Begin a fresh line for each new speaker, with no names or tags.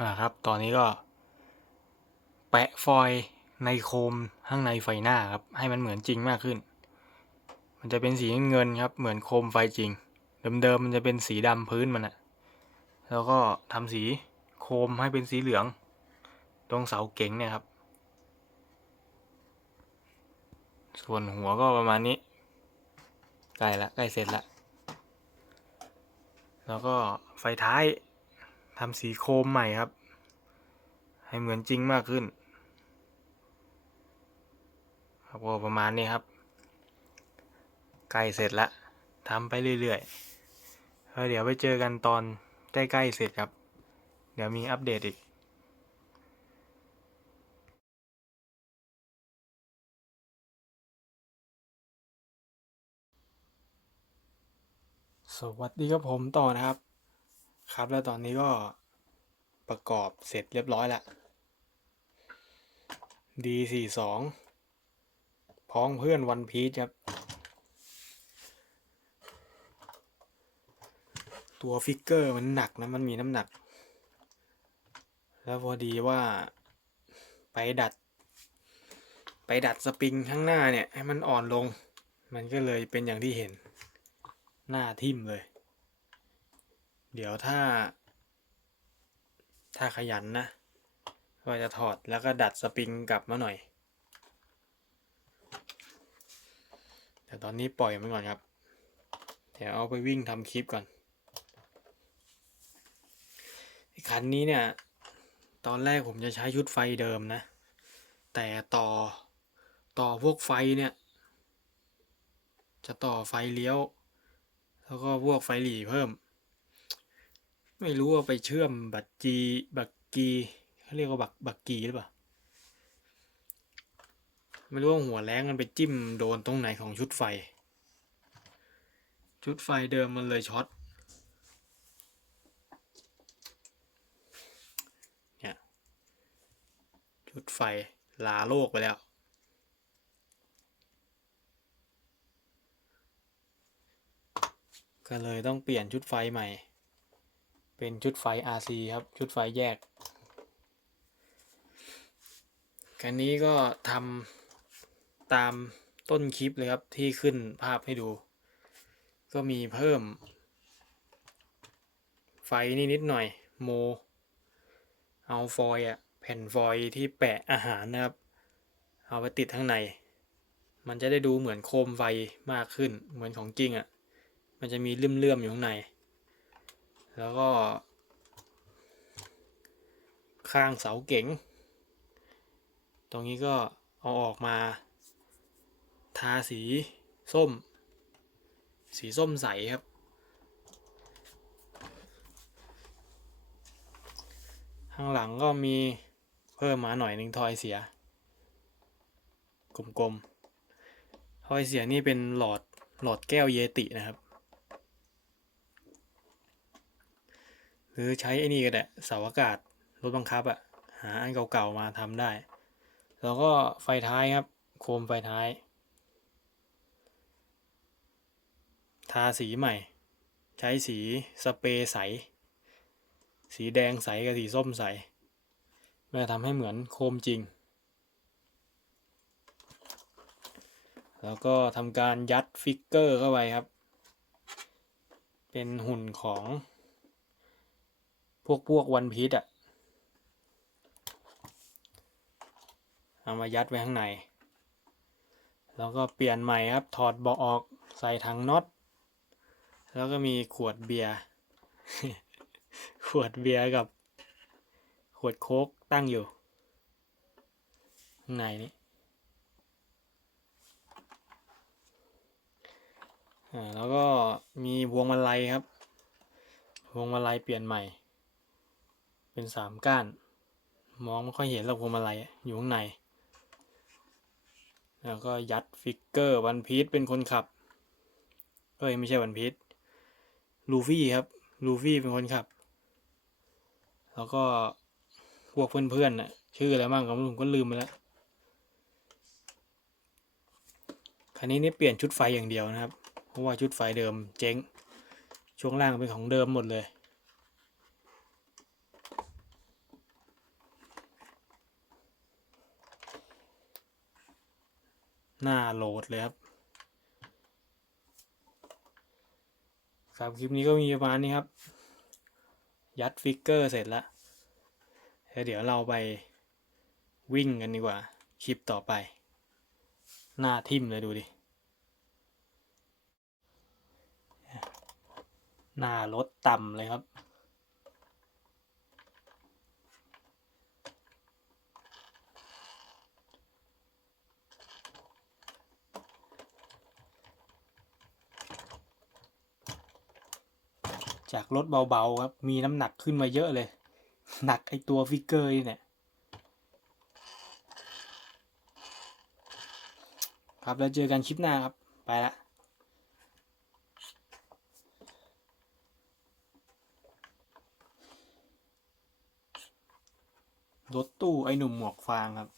อ่าครับ ตอนนี้ก็ แปะฟอยล์ในโคมข้างในไฟหน้าครับ ให้มันเหมือนจริงมากขึ้น มันจะเป็นสีเงินครับ เหมือนโคมไฟจริง เดิมๆมันจะเป็นสีดำพื้นมันอะแล้วก็ทำสีโคมให้เป็นสีเหลือง ตรงเสาเก๋งเนี่ยครับ ส่วนหัวก็ประมาณนี้ ใกล้ละใกล้เสร็จละ แล้วก็ไฟท้าย ทำสีโคมใหม่ครับ ให้เหมือนจริงมากขึ้น ครับก็ประมาณนี้ครับใกล้เสร็จละทำไปเรื่อยๆแล้วเดี๋ยวไปเจอกันตอนใกล้ๆเสร็จครับ เดี๋ยวมีอัปเดตอีกสวัสดีครับผมต่อนะครับ ครับแล้วตอนนี้ก็ประกอบเสร็จเรียบร้อยล้ว D42 พ้องเพื่อนวันพีชครับ ตัวฟิกเกอร์มันหนักนะ มันมีน้ำหนัก แล้วพอดีว่าไปดัด ไปดัดสปริงข้างหน้าเนี่ย ให้มันอ่อนลง มันก็เลยเป็นอย่างที่เห็นหน้าทิ่มเลย เดี๋ยวถ้า ถ้าขยันนะ ก็จะถอดแล้วก็ดัดสปริงกลับมาหน่อย แต่ตอนนี้ปล่อยมันก่อนครับ เดี๋ยวเอาไปวิ่งทำคลิปก่อนอคันนี้เนี่ย ตอนแรกผมจะใช้ชุดไฟเดิมนะ แต่ต่อต่อพวกไฟเนี่ย จะต่อไฟเลี้ยว แล้วก็พวกไฟหลีเพิ่ม ไม่รู้ว่าไปเชื่อมบัตรจีบักกีเขาเรียกว่าบักบักกีหรือเปล่าไม่รู้ว่าหัวแรงมันไปจิ้มโดนตรงไหนของชุดไฟ ชุดไฟเดิมมันเลยช็อตเนี่ยชุดไฟลาโลกไปแล้ว ก็เลยต้องเปลี่ยนชุดไฟใหม่ เป็นชุดไฟ RC ครับ ชุดไฟแยกกันนี้ก็ทำตามต้นคลิปเลยครับที่ขึ้นภาพให้ดู ก็มีเพิ่ม ไฟนี่นิดหน่อยโม เอาฟอย์อะแผ่นฟอยที่แปะอาหารนะครับ เอาไปติดข้างใน มันจะได้ดูเหมือนโคมไฟมากขึ้นเหมือนของจริงอะมันจะมีเลื่อมๆอยู่ข้างใน แล้วก็ ข้างเสาเก๋ง ตรงนี้ก็เอาออกมา ทาสีส้ม สีส้มใสครับ ข้างหลังก็มีเพิ่มมาหน่อยหนึ่งทอยเสีย กลมๆทอยเสียนี่เป็นหลอดหลอดแก้วเยตินะครับ รือใช้ไอ้นี่ก็ได้เสาอากาศรถบังคับอะหาอันเก่าๆมาทำได้ แล้วก็ไฟท้ายครับ โคมไฟท้าย ทาสีใหม่ ใช้สีสเปรย์ใส สีแดงใสกับสีส้มใสเพื่อทำให้เหมือนโคมจริง แล้วก็ทำการยัดฟิกเกอร์เข้าไปครับ เป็นหุ่นของ พวกพวกวันพีชอะเอามายัดไว้ข้างใน แล้วก็เปลี่ยนใหม่ครับ ถอดเบาะออกใส่ถังน็อต แล้วก็มีขวดเบียร์ ขวดเบียร์กับ ขวดโค้กตั้งอยู่ ข้างในนี้อ่าแล้วก็มีพวงมาลัยครับพวงมาลัยเปลี่ยนใหม่ เป็นสามก้าน มองไม่ค่อยเห็นหรอกพวงมาลัยอยู่ข้างใน แล้วก็ยัดฟิกเกอร์วันพีชเป็นคนขับเอ้ยไม่ใช่วันพีชลูฟี่ครับ ลูฟี่เป็นคนขับ แล้วก็พวกเพื่อนๆน่ะ ชื่ออะไรบ้างก็ผมก็ลืมไปแล้ว คันนี้นี่เปลี่ยนชุดไฟอย่างเดียวนะครับ เพราะว่าชุดไฟเดิมเจ๊ง ช่วงล่างเป็นของเดิมหมดเลย หน้าโหลดเลยครับครับคลิปนี้ก็มีประมาณนี้ครับ ยัดฟิกเกอร์เสร็จแล้วแล้วเดี๋ยวเราไปวิ่งกันดีกว่า คลิปต่อไป หน้าทิ่มเลยดูดิ หน้ารถต่ำเลยครับ จากรถเบาๆครับ มีน้ำหนักขึ้นมาเยอะเลย หนักไอตัวฟิกเกอร์นี่เนี่ย ครับแล้วเจอกันคลิปหน้าครับ ไปละรถตู้ไอหนุ่มหมวกฟางครับ